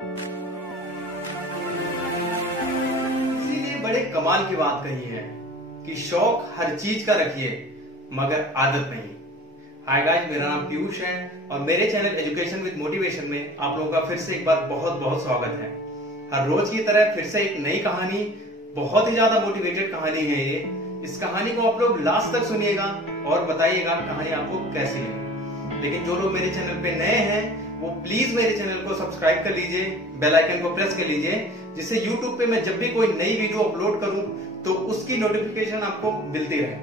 इसीलिए बड़े कमाल की बात कही है कि शौक हर चीज का रखिए मगर आदत नहीं। हाय गाइस, मेरा नाम पीयूष है और मेरे चैनल एजुकेशन विद मोटिवेशन में आप लोगों का फिर से एक बार बहुत बहुत स्वागत है। हर रोज की तरह फिर से एक नई कहानी, बहुत ही ज्यादा मोटिवेटेड कहानी है ये। इस कहानी को आप लोग लास्ट तक सुनिएगा और बताइएगा कहानी आपको कैसी लगी। लेकिन जो लोग मेरे चैनल पे नए हैं वो प्लीज मेरे चैनल को सब्सक्राइब कर लीजिए, बेल आइकन को प्रेस कर लीजिए, जिससे यूट्यूब पे मैं जब भी कोई नई वीडियो अपलोड करूं तो उसकी नोटिफिकेशन आपको मिलती रहे।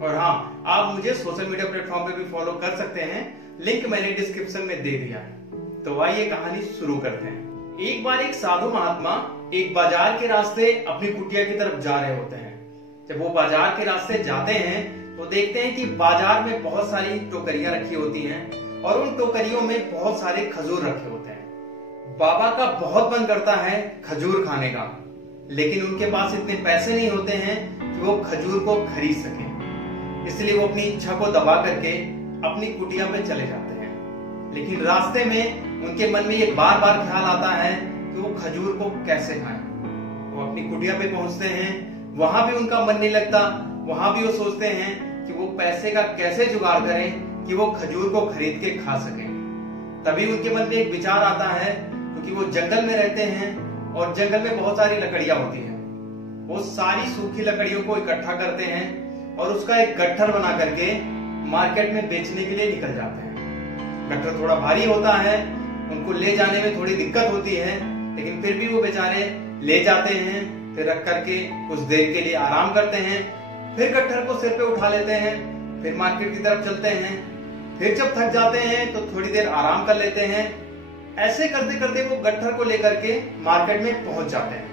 और हाँ, आप मुझे सोशल मीडिया प्लेटफॉर्म पे भी फॉलो कर सकते हैं, लिंक मैंने डिस्क्रिप्शन में दे दिया है। तो आइए कहानी शुरू करते हैं। एक बार एक साधु महात्मा एक बाजार के रास्ते अपनी कुटिया की तरफ जा रहे होते हैं। जब वो बाजार के रास्ते जाते हैं तो देखते हैं कि बाजार में बहुत सारी टोकरियां रखी होती हैं और उन टोकरियों में बहुत सारे खजूर रखे होते हैं। बाबा का बहुत मन करता है खजूर खाने का, लेकिन उनके पास इतने पैसे नहीं होते हैं कि वो खजूर को खरीद सके। इसलिए वो अपनी इच्छा को दबा करके अपनी कुटिया पे चले जाते हैं। लेकिन रास्ते में उनके मन में ये बार बार ख्याल आता है कि वो खजूर को कैसे खाएं। वो अपनी कुटिया पे पहुंचते हैं, वहां भी उनका मन नहीं लगता। वहां भी वो सोचते हैं कि वो पैसे का कैसे जुगाड़ करें कि वो खजूर को खरीद के खा सकें। तभी उनके मन में एक विचार आता है, क्योंकि वो जंगल में रहते हैं और जंगल में बहुत सारी लकड़ियां होती हैं। वो सारी सूखी लकड़ियों को इकट्ठा करते हैं और उसका एक गट्ठर बना करके मार्केट में बेचने के लिए निकल जाते हैं। गट्ठर थोड़ा भारी होता है, उनको ले जाने में थोड़ी दिक्कत होती है, लेकिन फिर भी वो बेचारे ले जाते हैं। फिर रख करके कुछ देर के लिए आराम करते हैं, फिर गट्ठर को सिर पे उठा लेते हैं, फिर मार्केट की तरफ चलते हैं। फिर जब थक जाते हैं तो थोड़ी देर आराम कर लेते हैं। ऐसे करते करते वो गट्ठर को लेकर के मार्केट में पहुंच जाते हैं।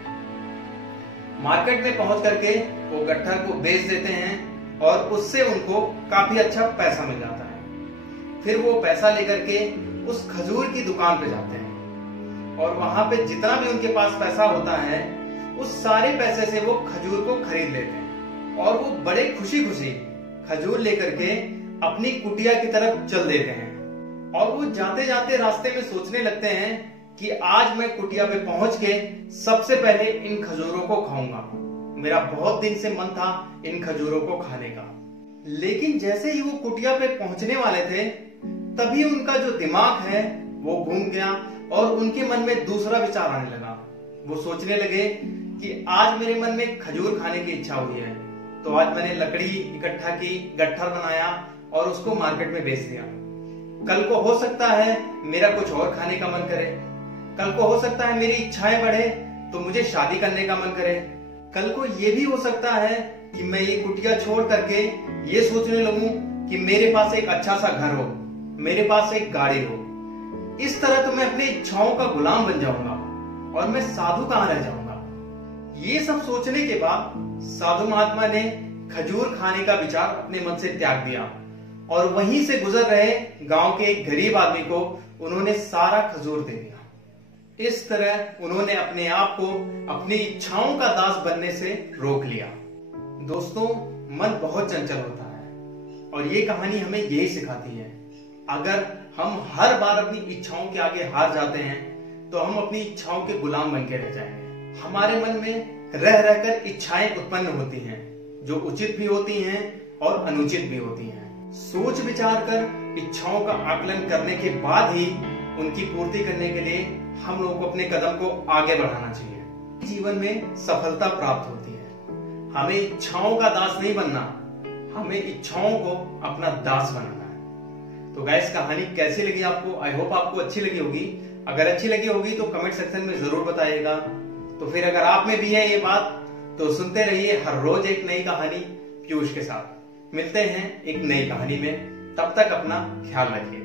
मार्केट में पहुंच करके वो गट्ठर को बेच देते हैं और उससे उनको काफी अच्छा पैसा मिल जाता है। फिर वो पैसा लेकर के उस खजूर की दुकान पे जाते हैं और वहां पे जितना भी उनके पास पैसा होता है उस सारे पैसे से वो खजूर को खरीद लेते हैं और वो बड़े खुशी खुशी खजूर लेकर के अपनी कुटिया की तरफ चल देते हैं। और वो जाते जाते रास्ते में सोचने लगते हैं कि आज मैं कुटिया पे पहुंच के सबसे पहले इन खजूरों को खाऊंगा। मेरा बहुत दिन से मन था इन खजूरों को खाने का। लेकिन जैसे ही वो कुटिया पे पहुंचने वाले थे तभी उनका जो दिमाग है वो घूम गया और उनके मन में दूसरा विचार आने लगा। वो सोचने लगे कि आज मेरे मन में खजूर खाने की इच्छा हुई है, तो आज मैंने लकड़ी इकट्ठा की, गट्ठर बनाया और उसको मार्केट में बेच दिया। कल को हो सकता है मेरा कुछ और खाने का मन करे, कल को हो सकता है मेरी इच्छाएं बढ़े तो मुझे शादी करने का मन करे, कल को ये भी हो सकता है कि मैं ये कुटिया छोड़ करके ये सोचने लगूं कि मेरे पास एक अच्छा सा घर हो, मेरे पास एक गाड़ी हो। इस तरह तो मैं अपनी इच्छाओं का गुलाम बन जाऊंगा और मैं साधु कहां रह जाऊंगा। ये सब सोचने के बाद साधु महात्मा ने खजूर खाने का विचार अपने मन से त्याग दिया और वहीं से गुजर रहे गांव के एक गरीब आदमी को उन्होंने सारा खजूर दे दिया। इस तरह उन्होंने अपने आप को अपनी इच्छाओं का दास बनने से रोक लिया। दोस्तों, मन बहुत चंचल होता है और ये कहानी हमें यही सिखाती है। अगर हम हर बार अपनी इच्छाओं के आगे हार जाते हैं तो हम अपनी इच्छाओं के गुलाम बन के रह जाएंगे। हमारे मन में रह रहकर इच्छाएं उत्पन्न होती हैं, जो उचित भी होती हैं और अनुचित भी होती हैं। सोच विचार कर इच्छाओं का आकलन करने के बाद ही उनकी पूर्ति करने के लिए हम लोगों को अपने कदम को आगे बढ़ाना चाहिए। जीवन में सफलता प्राप्त होती है। हमें इच्छाओं का दास नहीं बनना, हमें इच्छाओं को अपना दास बनाना है। तो गाइस, कहानी कैसी लगी आपको? आई होप आपको अच्छी लगी होगी। अगर अच्छी लगी होगी तो कमेंट सेक्शन में जरूर बताइएगा। तो फिर अगर आप में भी है ये बात तो सुनते रहिए हर रोज एक नई कहानी पीयूष के साथ। मिलते हैं एक नई कहानी में, तब तक अपना ख्याल रखिए।